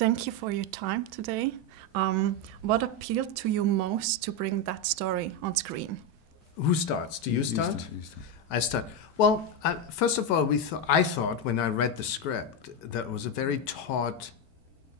Thank you for your time today. What appealed to you most to bring that story on screen? Who starts? Do you start? You start. I start. Well, first of all, I thought when I read the script that it was a very taut,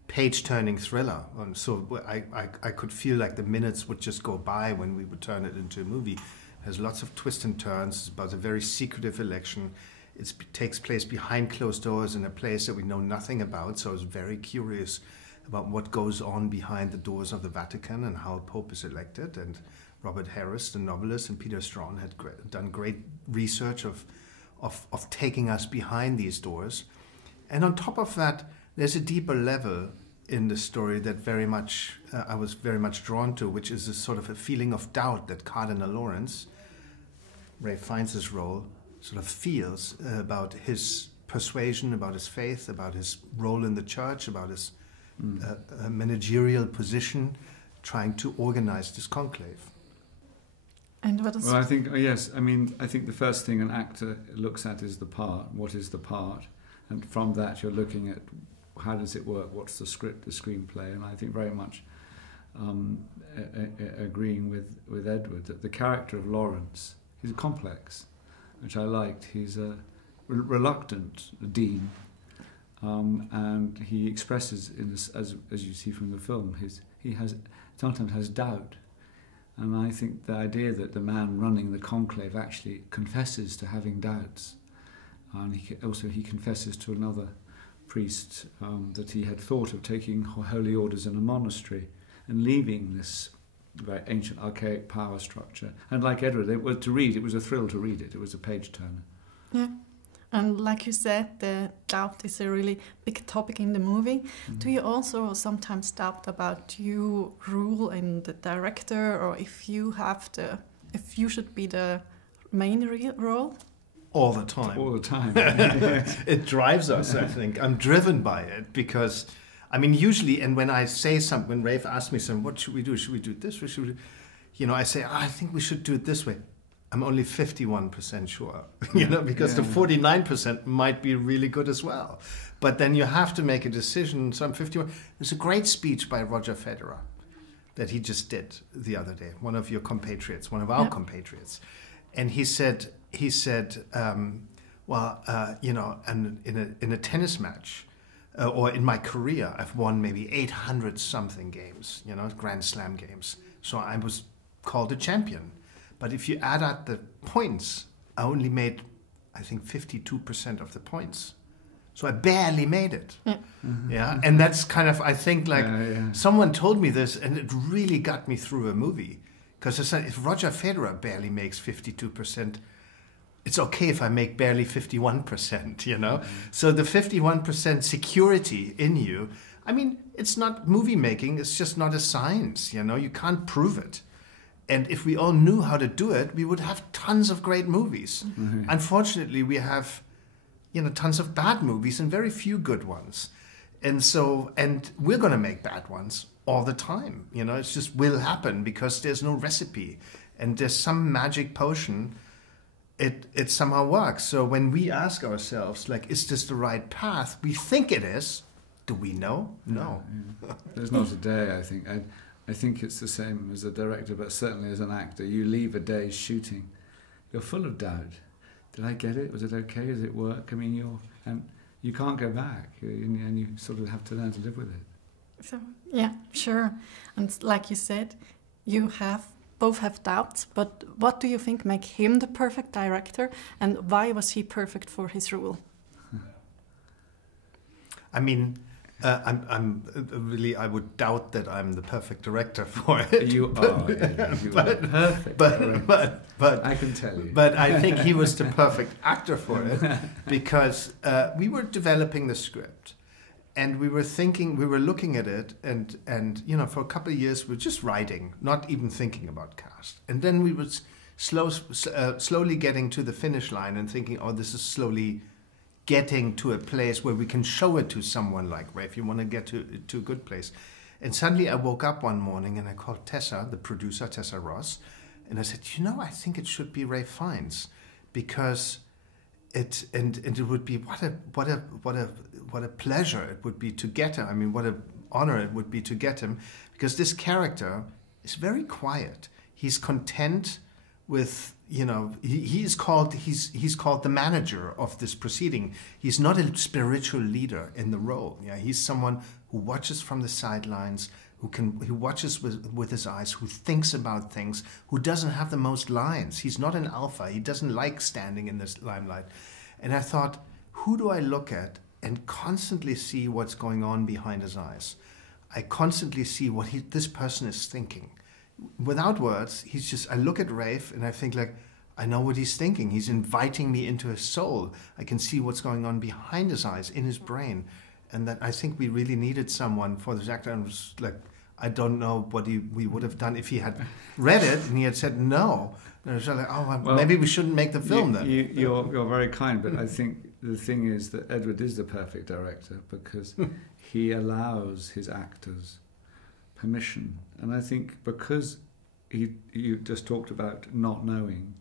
page-turning thriller. And so I could feel like the minutes would just go by when we would turn it into a movie. It has lots of twists and turns. It's about a very secretive election. It takes place behind closed doors in a place that we know nothing about. So I was very curious about what goes on behind the doors of the Vatican and how a pope is elected. And Robert Harris, the novelist, and Peter Strawn had done great research of taking us behind these doors. And on top of that, there's a deeper level in the story that very much I was very much drawn to, which is a sort of a feeling of doubt that Cardinal Lawrence, Ralph Fiennes' role, sort of feels about his persuasion, about his faith, about his role in the church, about his managerial position, trying to organize this conclave. And what is? Well, I think yes. I mean, I think the first thing an actor looks at is the part. What is the part? And from that, you're looking at how does it work? What's the script, the screenplay? And I think very much agreeing with Edward that the character of Lawrence is complex, which I liked. He's a reluctant dean, and he expresses in this, as you see from the film, he sometimes has doubt. And I think the idea that the man running the conclave actually confesses to having doubts, and he confesses to another priest that he had thought of taking holy orders in a monastery and leaving this very ancient, archaic power structure. And like Edward, it was a thrill to read it. It was a page turner. Yeah. And like you said, the doubt is a really big topic in the movie. Mm-hmm. Do you also sometimes doubt about your role in the director, or if you should be the main role? All the time. All the time. It drives us, I think. I'm driven by it because, I mean, usually, and when I say something, when Rafe asks me something, what should we do? Should we do this? Or should we, I say, I think we should do it this way. I'm only 51% sure, because the 49% might be really good as well. But then you have to make a decision. So I'm 51. There's a great speech by Roger Federer that he just did the other day, one of your compatriots, one of our compatriots. And he said, and in a tennis match, or in my career, I've won maybe 800 something games, Grand Slam games. So I was called a champion. But if you add up the points, I only made, I think, 52% of the points. So I barely made it. Yeah. Mm-hmm. Yeah. And that's kind of, I think, like someone told me this and it really got me through a movie. Because I said, if Roger Federer barely makes 52%, it's okay if I make barely 51%, Mm-hmm. So the 51% security in you, I mean, it's not movie making, it's just not a science, you can't prove it. And if we all knew how to do it, we would have tons of great movies. Mm-hmm. Unfortunately, we have, tons of bad movies and very few good ones. And we're going to make bad ones all the time. It's just will happen because there's no recipe. And there's some magic potion, it somehow works. So when we ask ourselves, like, is this the right path? We think it is. Do we know? No. Yeah. There's not a day, I think. I think it's the same as a director, but certainly as an actor. You leave a day's shooting, you're full of doubt. Did I get it? Was it okay? Does it work? I mean, you can't go back, and you sort of have to learn to live with it. So yeah, sure. And like you said, you both have doubts. But what do you think make him the perfect director, and why was he perfect for his role? I mean, I'm really, I would doubt that I'm the perfect director for it. You are. Perfect. But I can tell you. But I think he was the perfect actor for it because we were developing the script and we were looking at it and for a couple of years we were just writing, not even thinking about cast. And then we were slowly getting to the finish line and thinking, oh, this is slowly getting to a place where we can show it to someone like Ray, if you want to get to a good place. And suddenly I woke up one morning and I called Tessa, the producer, Tessa Ross, and I said, I think it should be Ralph Fiennes because it would be what a what a pleasure it would be to get him. I mean, what an honor it would be to get him, because this character is very quiet. He's content with, you know, he's called the manager of this proceeding. He's not a spiritual leader in the role. Yeah, he's someone who watches from the sidelines, who watches with his eyes, who thinks about things, who doesn't have the most lines. He's not an alpha. He doesn't like standing in this limelight. And I thought, who do I look at and constantly see what's going on behind his eyes? I constantly see what this person is thinking. Without words, I look at Ralph and I think, like, I know what he's thinking. He's inviting me into his soul. I can see what's going on behind his eyes, in his brain. And that I think we really needed someone for this actor. And it was like, I don't know what we would have done if he had read it and he had said no. And I was like, well, maybe we shouldn't make the film then. You're very kind, but I think the thing is that Edward is the perfect director because he allows his actors permission. And I think because you just talked about not knowing,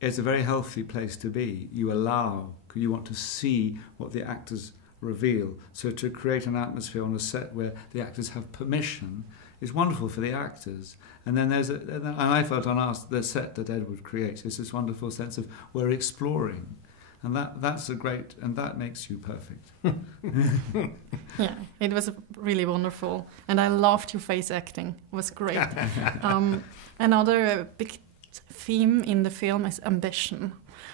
it's a very healthy place to be. You want to see what the actors reveal. So to create an atmosphere on a set where the actors have permission is wonderful for the actors. And then and I felt on the set that Edward creates, there's this wonderful sense of we're exploring. And that's and that makes you perfect. Yeah, it was really wonderful. And I loved your face acting. It was great. Another big theme in the film is ambition.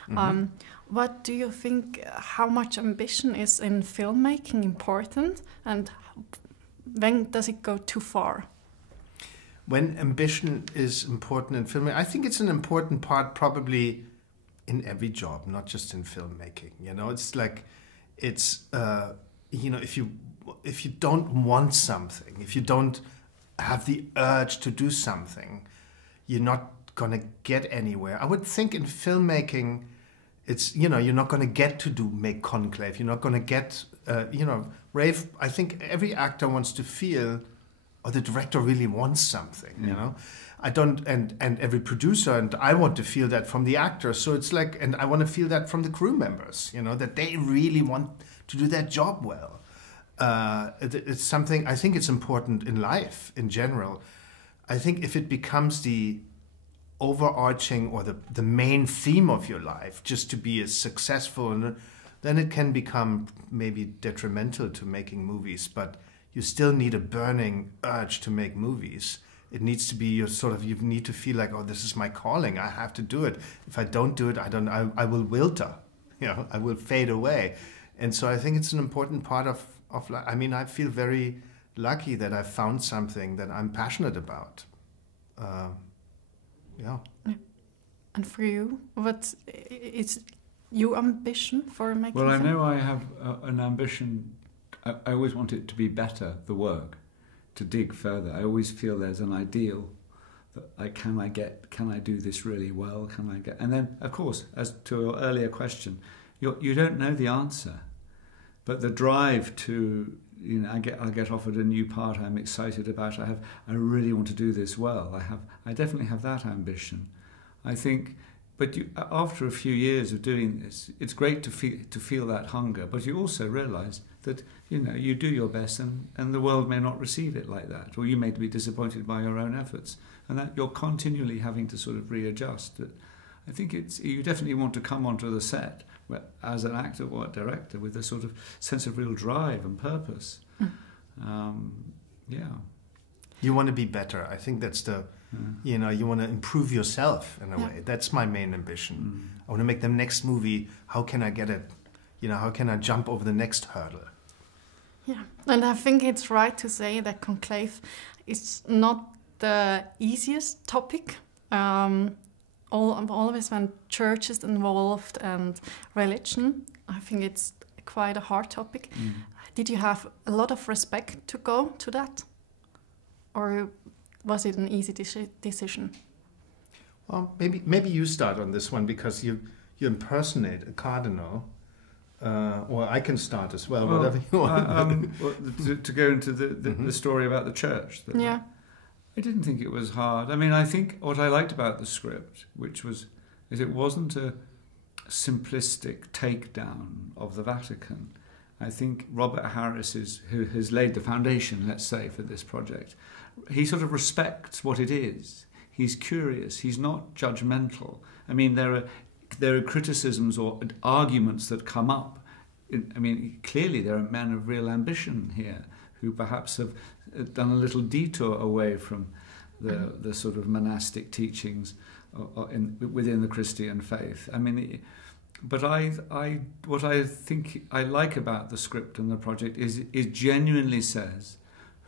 Mm-hmm. What do you think, how much ambition is in filmmaking important, and when does it go too far? When ambition is important in filmmaking, I think it's an important part probably in every job, not just in filmmaking. You know, it's like, you know, if you don't want something, if you don't have the urge to do something, you're not going to get anywhere. I would think in filmmaking, it's, you know, you're not going to get to make Conclave. You're not going to get, you know, Ralph, I think every actor wants to feel, or the director really wants something, you know. I don't, and every producer, and I want to feel that from the actors. So it's like, and I want to feel that from the crew members, you know, that they really want to do their job well. It's something, I think it's important in life in general. I think if it becomes the overarching or the main theme of your life, just to be as successful, and then it can become maybe detrimental to making movies, but you still need a burning urge to make movies. It needs to be you need to feel like, oh, this is my calling, I have to do it. If I don't do it, I will wilter, you know, I will fade away. And so I think it's an important part of life. I mean, I feel very lucky that I found something that I'm passionate about. Yeah. And for you, what is your ambition for making Well, I film? know I have an ambition. I always want it to be better, the work, to dig further. I always feel there's an ideal that can I do this really well? And then, of course, as to your earlier question, you don't know the answer, but the drive to, you know, I get offered a new part I'm excited about. I really want to do this well. I definitely have that ambition. I think, but after a few years of doing this, it's great to feel that hunger. But you also realise that, you know, you do your best, and the world may not receive it like that, or you may be disappointed by your own efforts, and that you're continually having to sort of readjust. I think you definitely want to come onto the set as an actor or a director with a sort of sense of real drive and purpose. Yeah. You want to be better. I think that's you know, you want to improve yourself in a way. That's my main ambition. I want to make the next movie. How can I get it? You know, how can I jump over the next hurdle? Yeah, and I think it's right to say that Conclave is not the easiest topic. Always when church is involved and religion, I think it's quite a hard topic. Did you have a lot of respect to go to that? Or was it an easy decision? Well, maybe you start on this one, because you impersonate a cardinal. Or I can start as well, whatever you want. To go into the story about the church. I didn't think it was hard. I mean, I think what I liked about the script, is it wasn't a simplistic takedown of the Vatican. I think Robert Harris who has laid the foundation, let's say, for this project. He sort of respects what it is. He's curious. He's not judgmental. I mean, there are criticisms or arguments that come up. I mean, clearly there are men of real ambition here who perhaps have done a little detour away from the sort of monastic teachings within the Christian faith. I mean, but what I think I like about the script and the project is it genuinely says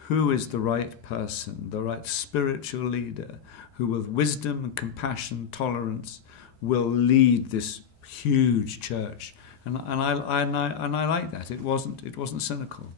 who is the right person, the right spiritual leader, who with wisdom and compassion, tolerance, will lead this huge church. And I like that. It wasn't cynical.